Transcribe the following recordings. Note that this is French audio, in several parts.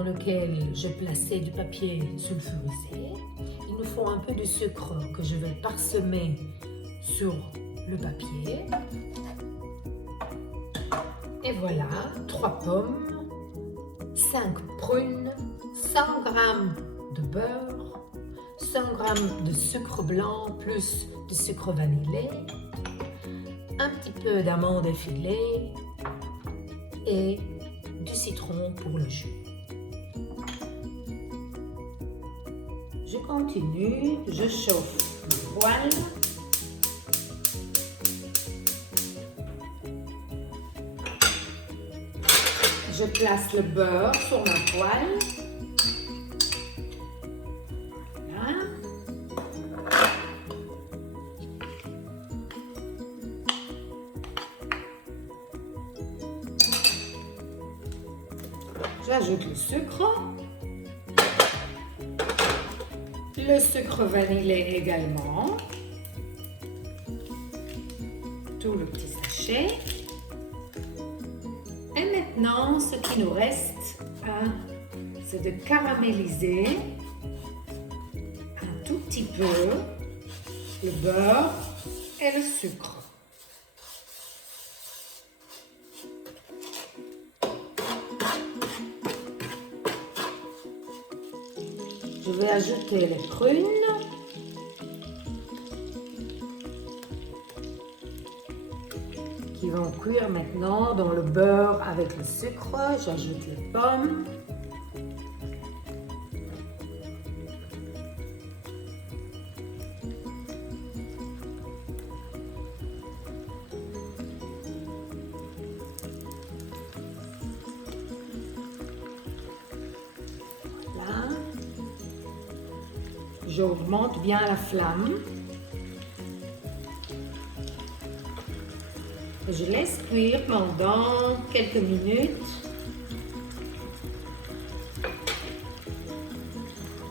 dans lequel j'ai placé du papier sulfurisé. Il nous faut un peu de sucre que je vais parsemer sur le papier. Et voilà, 3 pommes, 5 prunes, 100 g de beurre, 100 g de sucre blanc plus du sucre vanillé, un petit peu d'amandes effilées et du citron pour le jus. Je continue, je chauffe le poêle. Je place le beurre sur ma poêle. Voilà. J'ajoute le sucre vanillé également, tout le petit sachet. Et maintenant, ce qui nous reste, c'est de caraméliser un tout petit peu le beurre et le sucre. Je vais ajouter les prunes. Qui vont cuire maintenant dans le beurre avec le sucre. J'ajoute les pommes. Voilà. J'augmente bien la flamme. Je laisse cuire pendant quelques minutes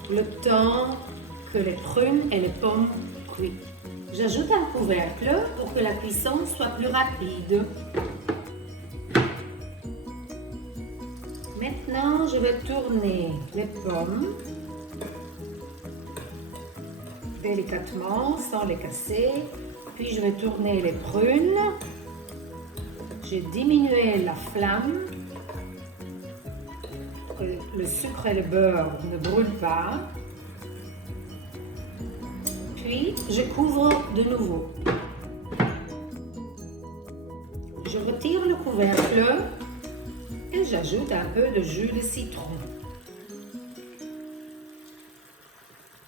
le temps que les prunes et les pommes cuisent. J'ajoute un couvercle pour que la cuisson soit plus rapide. Maintenant, je vais tourner les pommes délicatement sans les casser. Puis je vais tourner les prunes. J'ai diminué la flamme pour que le sucre et le beurre ne brûlent pas. Puis, je couvre de nouveau. Je retire le couvercle et j'ajoute un peu de jus de citron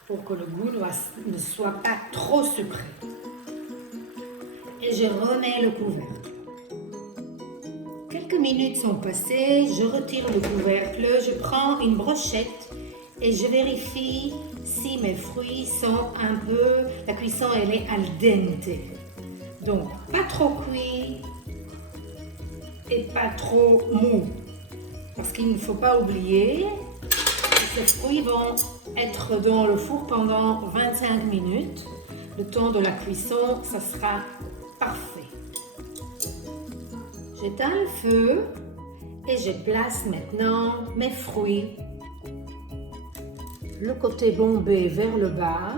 pour que le goût ne soit pas trop sucré. Et je remets le couvercle. Quelques minutes sont passées, je retire le couvercle, je prends une brochette et je vérifie si mes fruits sont un peu, la cuisson elle est al dente. Donc pas trop cuit et pas trop mou. Parce qu'il ne faut pas oublier que ces fruits vont être dans le four pendant 25 minutes. Le temps de la cuisson, ça sera parfait. J'éteins le feu et je place maintenant mes fruits. Le côté bombé vers le bas,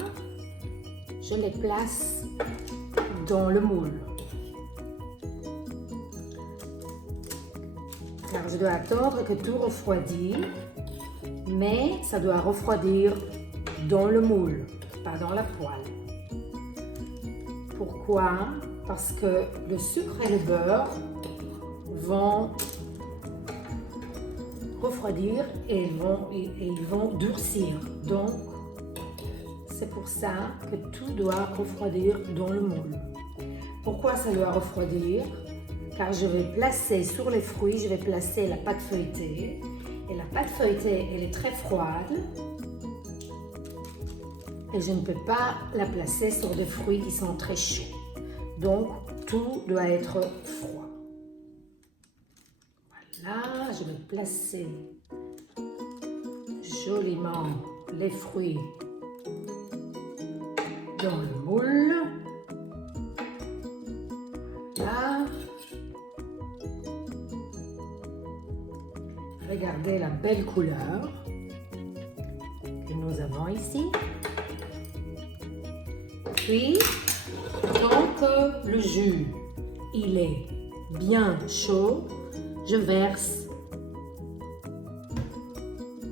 je les place dans le moule. Car je dois attendre que tout refroidisse, mais ça doit refroidir dans le moule, pas dans la poêle. Pourquoi? Parce que le sucre et le beurre vont refroidir et ils vont durcir. Donc, c'est pour ça que tout doit refroidir dans le moule. Pourquoi ça doit refroidir? Car je vais placer sur les fruits, je vais placer la pâte feuilletée. Et la pâte feuilletée, elle est très froide. Et je ne peux pas la placer sur des fruits qui sont très chauds. Donc, tout doit être froid. Voilà, je vais placer joliment les fruits dans le moule. Là. Regardez la belle couleur que nous avons ici. Puis, tant que le jus il est bien chaud, je verse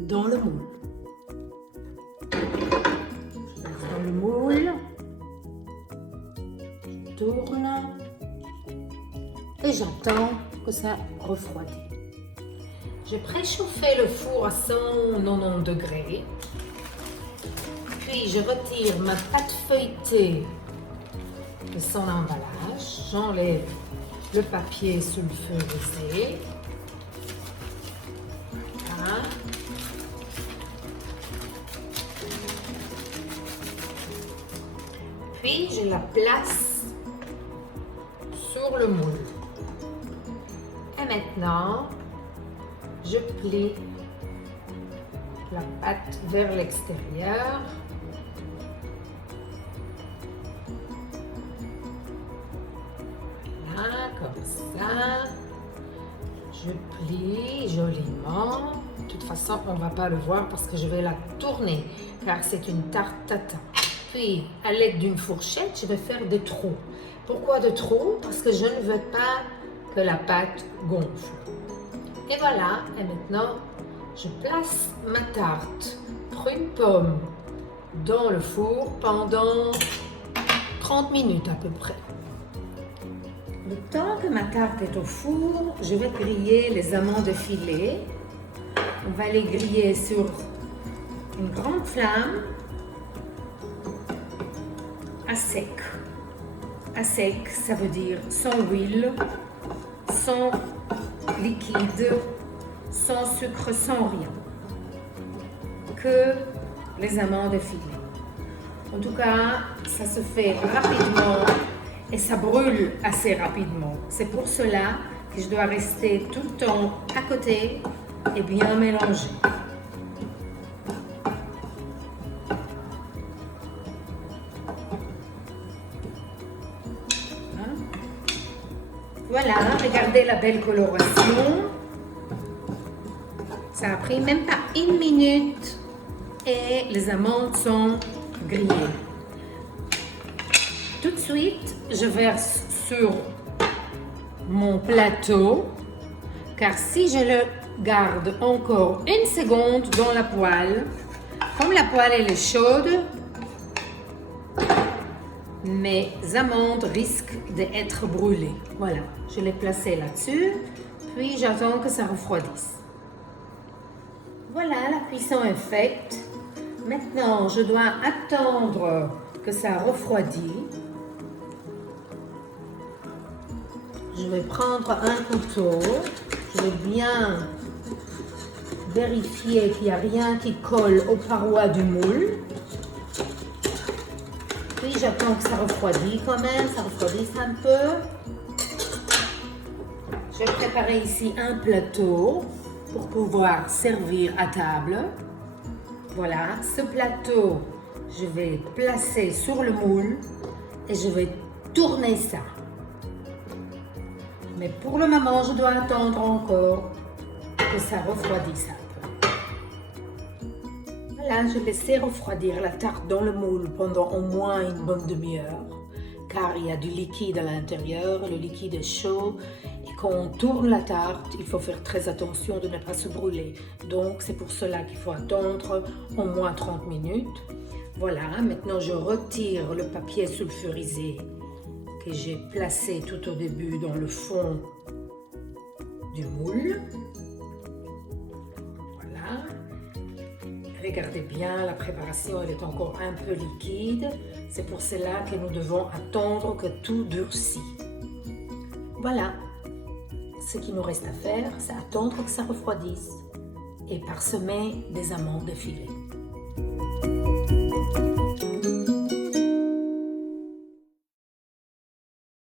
dans le moule. Je verse dans le moule, je tourne et j'attends que ça refroidisse. J'ai préchauffé le four à 190 degrés. Puis je retire ma pâte feuilletée de son emballage. J'enlève le papier sulfurisé. Voilà. Puis je la place sur le moule. Et maintenant, je plie la pâte vers l'extérieur. Voilà, comme ça. Je plie joliment. De toute façon, on ne va pas le voir parce que je vais la tourner, car c'est une tarte tatin. Puis, à l'aide d'une fourchette, je vais faire des trous. Pourquoi des trous? Parce que je ne veux pas que la pâte gonfle. Et voilà, et maintenant, je place ma tarte prune pomme dans le four pendant 30 minutes à peu près. Le temps que ma tarte est au four, je vais griller les amandes filées. On va les griller sur une grande flamme à sec. À sec, ça veut dire sans huile, sans liquide, sans sucre, sans rien. Que les amandes filées. En tout cas, ça se fait rapidement et ça brûle assez rapidement. C'est pour cela que je dois rester tout le temps à côté et bien mélanger. Voilà, regardez la belle coloration. Ça a pris même pas 1 minute et les amandes sont grillées. Tout de suite, je verse sur mon plateau, car si je le garde encore 1 seconde dans la poêle, comme la poêle elle est chaude, mes amandes risquent d'être brûlées. Voilà, je l'ai placé là-dessus, puis j'attends que ça refroidisse. Voilà, la cuisson est faite. Maintenant, je dois attendre que ça refroidisse. Je vais prendre un couteau. Je vais bien vérifier qu'il n'y a rien qui colle aux parois du moule. Puis j'attends que ça refroidisse quand même, ça refroidisse un peu. Je vais préparer ici un plateau pour pouvoir servir à table. Voilà, ce plateau, je vais placer sur le moule et je vais tourner ça. Mais pour le moment, je dois attendre encore que ça refroidisse un peu. Voilà, je vais laisser refroidir la tarte dans le moule pendant au moins une bonne demi-heure, car il y a du liquide à l'intérieur, le liquide est chaud. Et quand on tourne la tarte, il faut faire très attention de ne pas se brûler. Donc, c'est pour cela qu'il faut attendre au moins 30 minutes. Voilà, maintenant je retire le papier sulfurisé que j'ai placé tout au début dans le fond du moule. Voilà. Regardez bien, la préparation elle est encore un peu liquide. C'est pour cela que nous devons attendre que tout durcit. Voilà. Ce qu'il nous reste à faire, c'est attendre que ça refroidisse et parsemer des amandes filées.